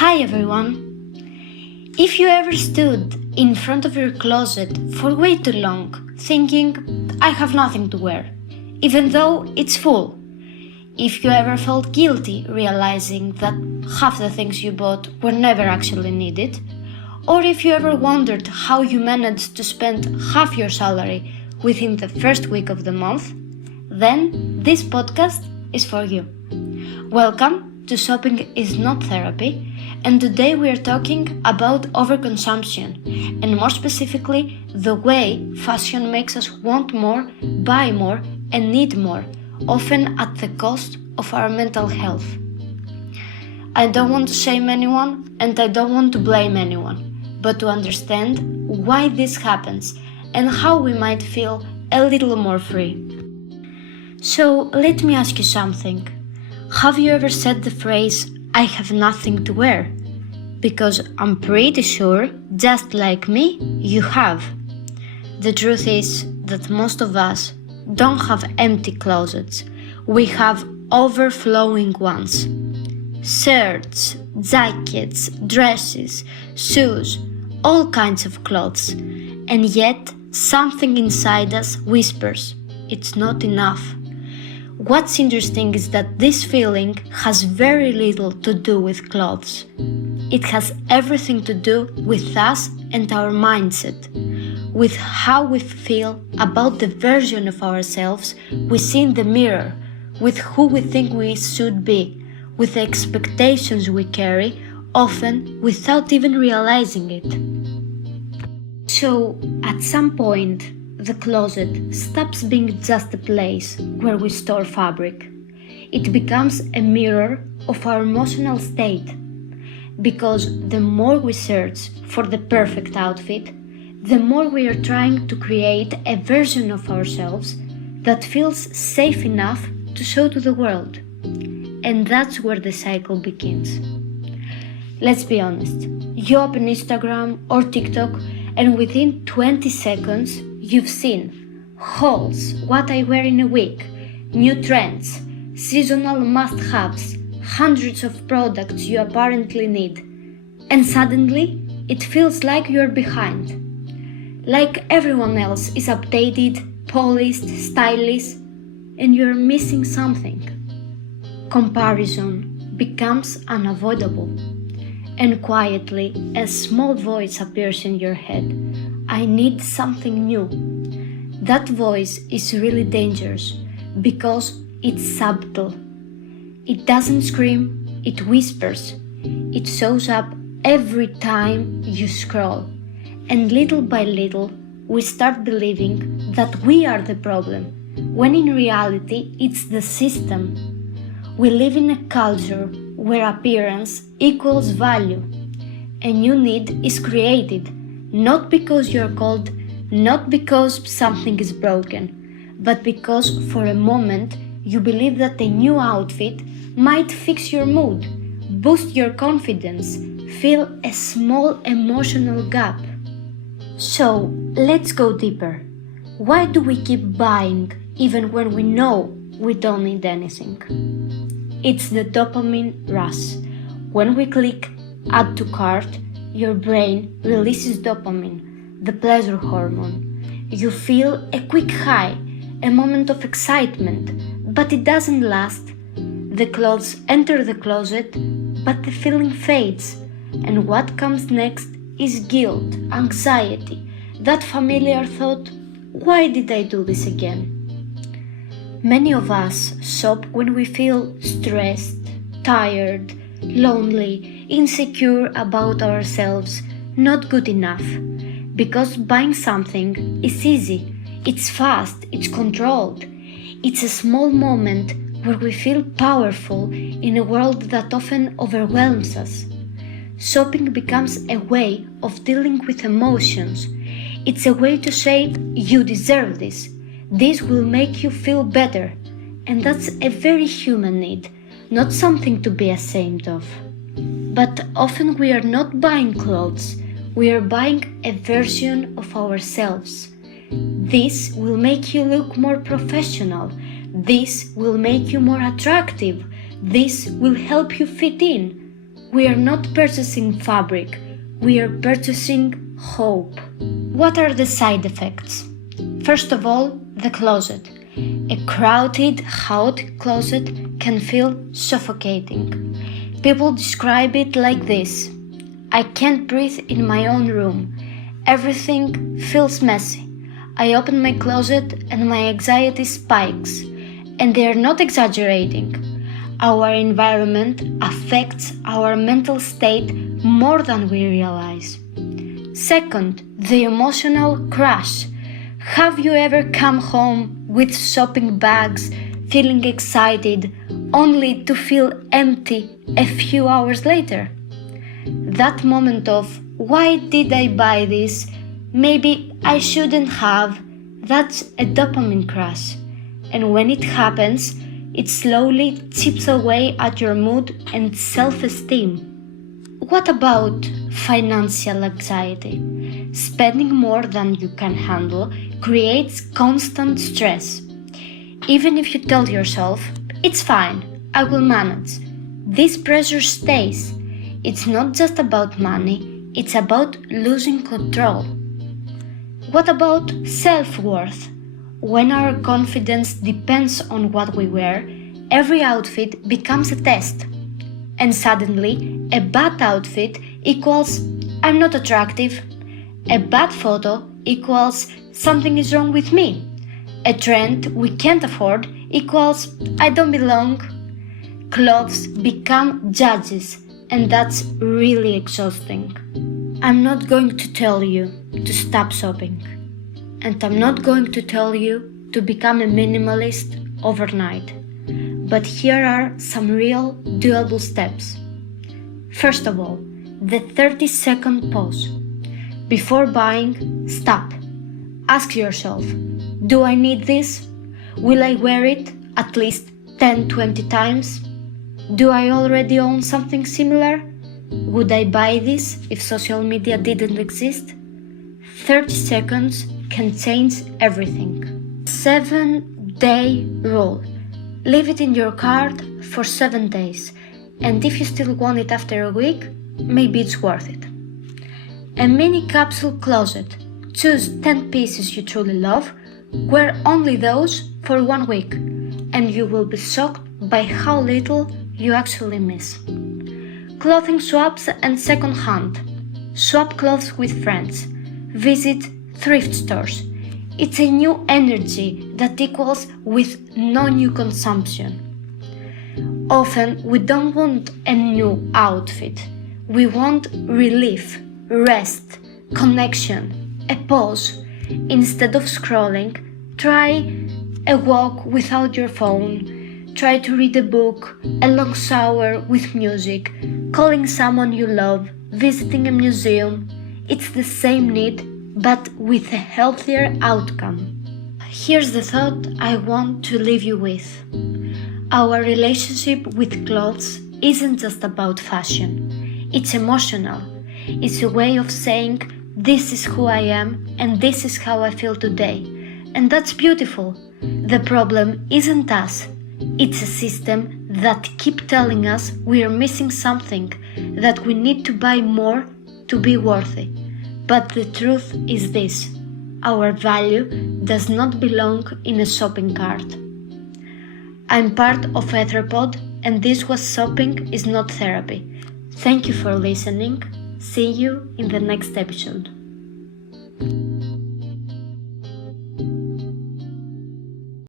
Hi everyone! If you ever stood in front of your closet for way too long, thinking, I have nothing to wear, even though it's full. If you ever felt guilty realizing that half the things you bought were never actually needed, or if you ever wondered how you managed to spend half your salary within the first week of the month, then this podcast is for you. Welcome to Shopping is Not Therapy, and today we are talking about overconsumption, and more specifically, the way fashion makes us want more, buy more, and need more, often at the cost of our mental health. I don't want to shame anyone, and I don't want to blame anyone, but to understand why this happens and how we might feel a little more free. So let me ask you something. Have you ever said the phrase, I have nothing to wear? Because I'm pretty sure, just like me, you have. The truth is that most of us don't have empty closets. We have overflowing ones. Shirts, jackets, dresses, shoes, all kinds of clothes. And yet, something inside us whispers, it's not enough. What's interesting is that this feeling has very little to do with clothes. It has everything to do with us and our mindset, with how we feel about the version of ourselves we see in the mirror, with who we think we should be, with the expectations we carry, often without even realizing it. So, at some point, the closet stops being just a place where we store fabric. It becomes a mirror of our emotional state. Because the more we search for the perfect outfit, the more we are trying to create a version of ourselves that feels safe enough to show to the world. And that's where the cycle begins. Let's be honest, you open Instagram or TikTok and within 20 seconds you've seen hauls, what I wear in a week, new trends, seasonal must-haves, hundreds of products you apparently need, and suddenly it feels like you're behind. Like everyone else is updated, polished, stylish, and you're missing something. Comparison becomes unavoidable, and quietly a small voice appears in your head. I need something new. That voice is really dangerous because it's subtle. It doesn't scream, it whispers. It shows up every time you scroll. And little by little, we start believing that we are the problem, when in reality, it's the system. We live in a culture where appearance equals value. A new need is created, not because you're cold, not because something is broken, but because for a moment you believe that a new outfit might fix your mood, boost your confidence, fill a small emotional gap. So, let's go deeper. Why do we keep buying even when we know we don't need anything? It's the dopamine rush. When we click add to cart, your brain releases dopamine, the pleasure hormone. You feel a quick high, a moment of excitement, but it doesn't last. The clothes enter the closet, but the feeling fades, and what comes next is guilt, anxiety, that familiar thought, why did I do this again? Many of us shop when we feel stressed, tired, lonely, insecure about ourselves, not good enough. Because buying something is easy, it's fast, it's controlled. It's a small moment where we feel powerful in a world that often overwhelms us. Shopping becomes a way of dealing with emotions. It's a way to say, you deserve this. This will make you feel better. And that's a very human need, not something to be ashamed of. But often we are not buying clothes, we are buying a version of ourselves. This will make you look more professional. This will make you more attractive. This will help you fit in. We are not purchasing fabric, we are purchasing hope. What are the side effects? First of all, the closet. A crowded, hot closet can feel suffocating. People describe it like this: I can't breathe in my own room. Everything feels messy. I open my closet and my anxiety spikes. And they are not exaggerating. Our environment affects our mental state more than we realize. Second, the emotional crash. Have you ever come home with shopping bags, feeling excited, only to feel empty a few hours later? That moment of, why did I buy this? Maybe I shouldn't have. That's a dopamine crash. And when it happens, it slowly chips away at your mood and self-esteem. What about financial anxiety? Spending more than you can handle creates constant stress. Even if you tell yourself, it's fine, I will manage, this pressure stays. It's not just about money, it's about losing control. What about self-worth? When our confidence depends on what we wear, every outfit becomes a test. And suddenly, a bad outfit equals I'm not attractive. A bad photo equals something is wrong with me. A trend we can't afford equals I don't belong. Clothes become judges, and that's really exhausting. I'm not going to tell you to stop shopping. And I'm not going to tell you to become a minimalist overnight. But here are some real doable steps. First of all, the 30-second pause. Before buying, stop. Ask yourself, do I need this? Will I wear it at least 10-20 times? Do I already own something similar? Would I buy this if social media didn't exist? 30 seconds can change everything. 7-day rule. Leave it in your cart for 7 days, and if you still want it after a week, maybe it's worth it. A mini capsule closet. Choose 10 pieces you truly love, wear only those for 1 week, and you will be shocked by how little you actually miss. Clothing swaps and second hand. Swap clothes with friends. Visit thrift stores. It's a new energy that equals with no new consumption. Often we don't want a new outfit. We want relief, rest, connection, a pause. Instead of scrolling, try a walk without your phone. Try to read a book, a long shower with music, calling someone you love, visiting a museum. It's the same need, but with a healthier outcome. Here's the thought I want to leave you with. Our relationship with clothes isn't just about fashion. It's emotional. It's a way of saying, this is who I am and this is how I feel today. And that's beautiful. The problem isn't us. It's a system that keeps telling us we are missing something, that we need to buy more to be worthy. But the truth is this: our value does not belong in a shopping cart. I'm part of Aetherpod, and this was Shopping is Not Therapy. Thank you for listening. See you in the next episode.